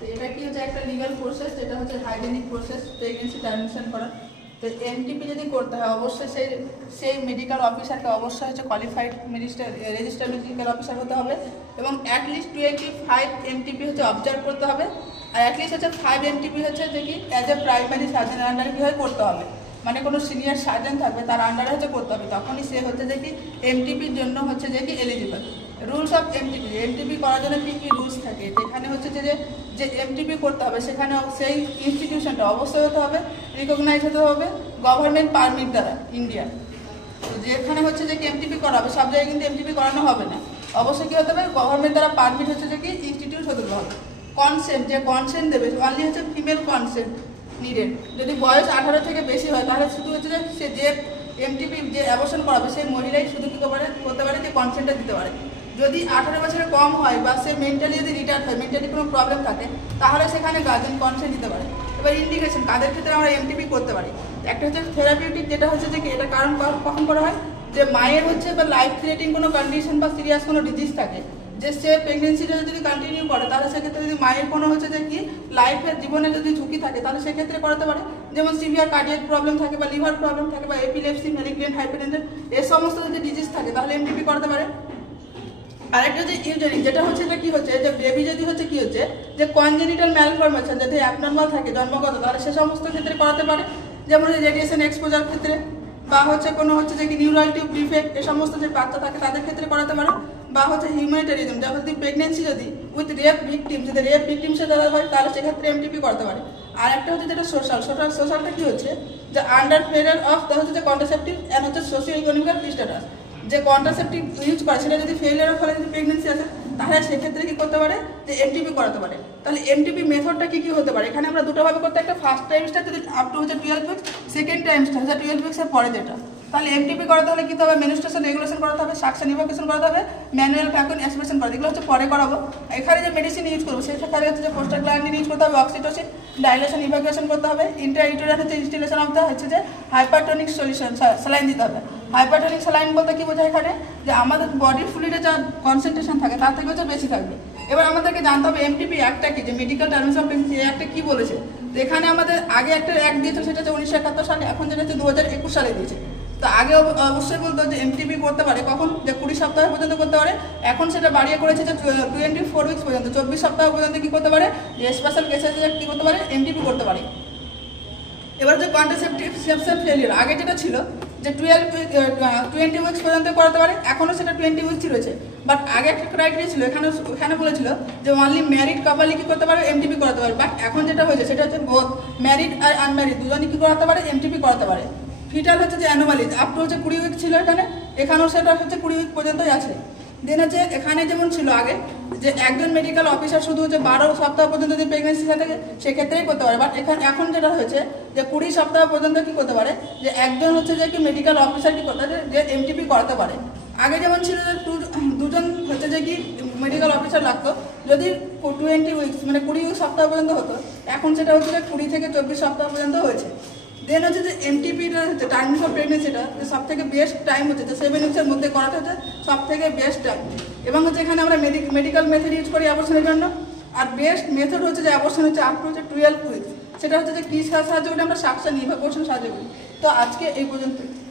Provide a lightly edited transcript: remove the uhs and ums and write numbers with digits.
তো এটা কি হচ্ছে একটা লিগাল প্রসেস, যেটা হচ্ছে হাইজেনিক প্রসেস প্রেগনেন্সি টার্মিনেশন করা। তো এমটিপি যদি করতে হয় অবশ্যই সেই মেডিকেল অফিসারকে অবশ্যই হচ্ছে কোয়ালিফাইড রেজিস্টার্ড মেডিকেল অফিসার হতে হবে এবং অ্যাটলিস্ট 25 এমটিপি হচ্ছে অবজার্ভ করতে হবে। আর অ্যাটলিস্ট হচ্ছে 5 এমটিপি হচ্ছে যে কি অ্যাজ এ প্রাইমারি সার্জনের আন্ডারে কীভাবে করতে হবে, মানে কোনো সিনিয়র সার্জন থাকবে তার আন্ডারে হচ্ছে করতে হবে, তখনই সে হচ্ছে যে কি এমটিপির জন্য হচ্ছে যে কি এলিজিবল। রুলস অফ এমটিপি করার জন্য কী কী রুলস থাকে, যেখানে হচ্ছে যে এমটিপি করতে হবে সেখানে সেই ইনস্টিটিউশনটা অবশ্যই হতে হবে রিকগনাইজ হতে হবে গভর্নমেন্ট পারমিট দ্বারা ইন্ডিয়া। তো যেখানে হচ্ছে যে কি এমটিপি করা হবে সব জায়গায় কিন্তু এমটিপি করানো হবে না, অবশ্যই কী হতে হবে গভর্নমেন্ট দ্বারা পারমিট হচ্ছে যে কি ইনস্টিটিউট হতে হবে। কনসেন্ট, যে কনসেন্ট দেবে অনলি হচ্ছে ফিমেল কনসেন্ট নিডেড। যদি বয়স 18 থেকে বেশি হয় তাহলে শুধু হচ্ছে যে এমটিপি যে অ্যাবর্শন করাবে সেই মহিলাই শুধু কী করতে পারে যে কনসেন্টটা দিতে পারে। যদি 18 বছরের কম হয় বা সে মেন্টালি যদি রিটায়ার্ড হয়, মেন্টালি কোনো প্রবলেম থাকে, তাহলে সেখানে গার্জেন কনসেন্ট দিতে পারে। এবার ইন্ডিকেশন কাদের ক্ষেত্রে আমরা এমটিপি করতে পারি, একটা হচ্ছে থেরাপিউটিক, যেটা হচ্ছে যে এটা কারণ কখন করা হয় যে মায়ের হচ্ছে বা লাইফ থ্রেটিং কোনো কন্ডিশন বা সিরিয়াস কোনো ডিজিজ থাকে, যে সে প্রেগনেন্সিটা যদি কন্টিনিউ করে তাহলে সেক্ষেত্রে যদি মায়ের কোনো হচ্ছে যে কি লাইফের জীবনে যদি ঝুঁকি থাকে তাহলে সেক্ষেত্রে করাতে পারে। যেমন সিভিয়ার কার্ডিয়াক প্রবলেম থাকে বা লিভার প্রবলেম থাকে বা এপিলেপসি, ম্যালিগন্যান্ট হাইপারটেনশন, এই সমস্ত যদি ডিজিজ থাকে তাহলে এমটিপি করাতে পারে। আরেকটা যে ইউজারিং, যেটা হচ্ছে এটা কি হচ্ছে যে বেবি যদি হচ্ছে কি হচ্ছে যে কনজেনিটাল ম্যালফরমেশন যদি অ্যাবনর্মাল থাকে জন্মগত, তাহলে সে সমস্ত ক্ষেত্রে করাতে পারে। যেমন রেডিয়েশন এক্সপোজার ক্ষেত্রে বা হচ্ছে কোনো হচ্ছে যে কি নিউরাল টিউব ডিফেক্ট, এই সমস্ত যে বাচ্চা থাকে তাদের ক্ষেত্রে করাতে পারে। বা হচ্ছে হিউম্যানিটারিজম, যেমন যদি প্রেগনেন্সি যদি উইথ রেপ ভিকটিম, যদি রেপ ভিকটিমসের দ্বারা হয় তাহলে সেক্ষেত্রে এমটিপি করতে পারে। আর একটা হচ্ছে যেটা সোশ্যালটা কি হচ্ছে যে আন্ডার ফেয়ার অফ হচ্ছে যে কন্ট্রাসেপটিভ অ্যান্ড হচ্ছে সোশিও ইকোনমিক্যাল স্ট্যাটাস, যে কন্ট্রাসেপটিভ ইউজ করে সেটা যদি ফেলিয়ারের ফলে যদি প্রেগনেন্সি আসে তাহলে সেক্ষেত্রে কী করতে পারে যে এমটিপি করাতে পারে। তাহলে এমটিপি মেথডটা কী কী হতে পারে, এখানে আমরা দুটোভাবে করতে, একটা ফার্স্ট টাইমসটা যদি আপ টু হচ্ছে 12 উইক্স, সেকেন্ড টাইমসটা হচ্ছে 12 উইক্সের পরে যেটা। তাহলে এমটিপি করাতে হলে কী হবে, মেনস্ট্রুয়েশন রেগুলেশন করাতে হবে, সাকশন ইভাকুয়েশন করাতে হবে, ম্যানুয়াল ভ্যাকুয়াম অ্যাসপিরেশন করাতে, এগুলো হচ্ছে পরে করাবো। এখানে যে মেডিসিন ইউজ করবো সেখানে হচ্ছে যে প্রোস্টাগ্ল্যান্ডিন ইউজ করতে হবে, অক্সিটোসিন, ডাইলেশন ইভাকুয়েশন করতে হবে, ইন্ট্রাইউটেরাল হচ্ছে ইনস্টিলেশন অফ দ্য হচ্ছে যে হাইপারটোনিক সলিউশন স্যালাইন দিতে হবে। হাইপারটোনিক স্যালাইন বলতে কি বোঝায় এখানে, যে আমাদের বডি ফ্লুইডে যা কনসেন্ট্রেশন থাকে তার থেকে হচ্ছে বেশি থাকবে। এবার আমাদেরকে জানতে হবে এমটিপি অ্যাক্টটা কি, যে মেডিকেল টার্মস অফ প্রেগনেন্সি এই অ্যাক্টটা কী বলেছে। তো এখানে আমাদের আগে একটা অ্যাক্ট দিয়েছে সেটা হচ্ছে 1971 সালে, এখন যেটা হচ্ছে 2021 সালে দিয়েছে। তো আগে অবশ্যই বলতো যে এমটিপি করতে পারে কখন, যে 20 সপ্তাহ পর্যন্ত করতে পারে, এখন সেটা বাড়িয়ে করেছে যে 24 উইক্স পর্যন্ত, 24 সপ্তাহ পর্যন্ত কী করতে পারে, যে স্পেশাল কেসে কী করতে পারে এমটিপি করতে পারে। এবার যে কন্ট্রাসেপটিভ ফেলিয়ার, আগে যেটা ছিল যে 20 উইক্স পর্যন্ত করাতে পারে, এখনও সেটা 20 উইক্স রয়েছে, বাট আগে একটা ক্রাইটেরিয়া ছিল, এখানে বলেছিল যে অনলি ম্যারিড কাপলই কী করতে পারে এমটিপি করাতে পারে, বাট এখন যেটা হয়েছে সেটা হচ্ছে বোথ ম্যারিড আর আনম্যারিড দুজনই কী করাতে পারে এমটিপি করাতে পারে। ফিটাল হচ্ছে যে অ্যানোমালি আপ টু হচ্ছে 20 উইক ছিল এখানেও সেটা হচ্ছে 20 উইক পর্যন্তই আছে। দেন হচ্ছে এখানে যেমন ছিল আগে যে একজন মেডিকেল অফিসার শুধু হচ্ছে 12 সপ্তাহ পর্যন্ত যদি প্রেগনেন্সি থাকে সেক্ষেত্রেই করতে পারে, বাট এখন যেটা হয়েছে যে 20 সপ্তাহ পর্যন্ত কী করতে পারে, যে একজন হচ্ছে যে কি মেডিকেল অফিসার কী করতে পারে যে এমটিপি করাতে পারে। আগে যেমন ছিল যে দুজন হচ্ছে যে কি মেডিকেল অফিসার লাগতো যদি 20 উইক্স মানে 20 সপ্তাহ পর্যন্ত হতো, এখন সেটা হচ্ছে যে 20 থেকে 24 সপ্তাহ পর্যন্ত হয়েছে। দেন হচ্ছে যে এমটিপিটা হচ্ছে টাইমিং অফ প্রেগনেন্সিটা সব থেকে বেস্ট টাইম হচ্ছে যে 7 উইক্সের মধ্যে করাটা হচ্ছে সব থেকে বেস্ট টাইম। এবং হচ্ছে এখানে আমরা মেডিকেল মেথড ইউজ করি অ্যাবর্শনের জন্য, আর বেস্ট মেথড হচ্ছে যে অ্যাবর্শন হচ্ছে আপ টু হচ্ছে 12 উইক্স, সেটা হচ্ছে যে কী সাহায্য করে আমরা সাকশন ইভাকুয়েশন সাহায্য করি। তো আজকে এই পর্যন্ত।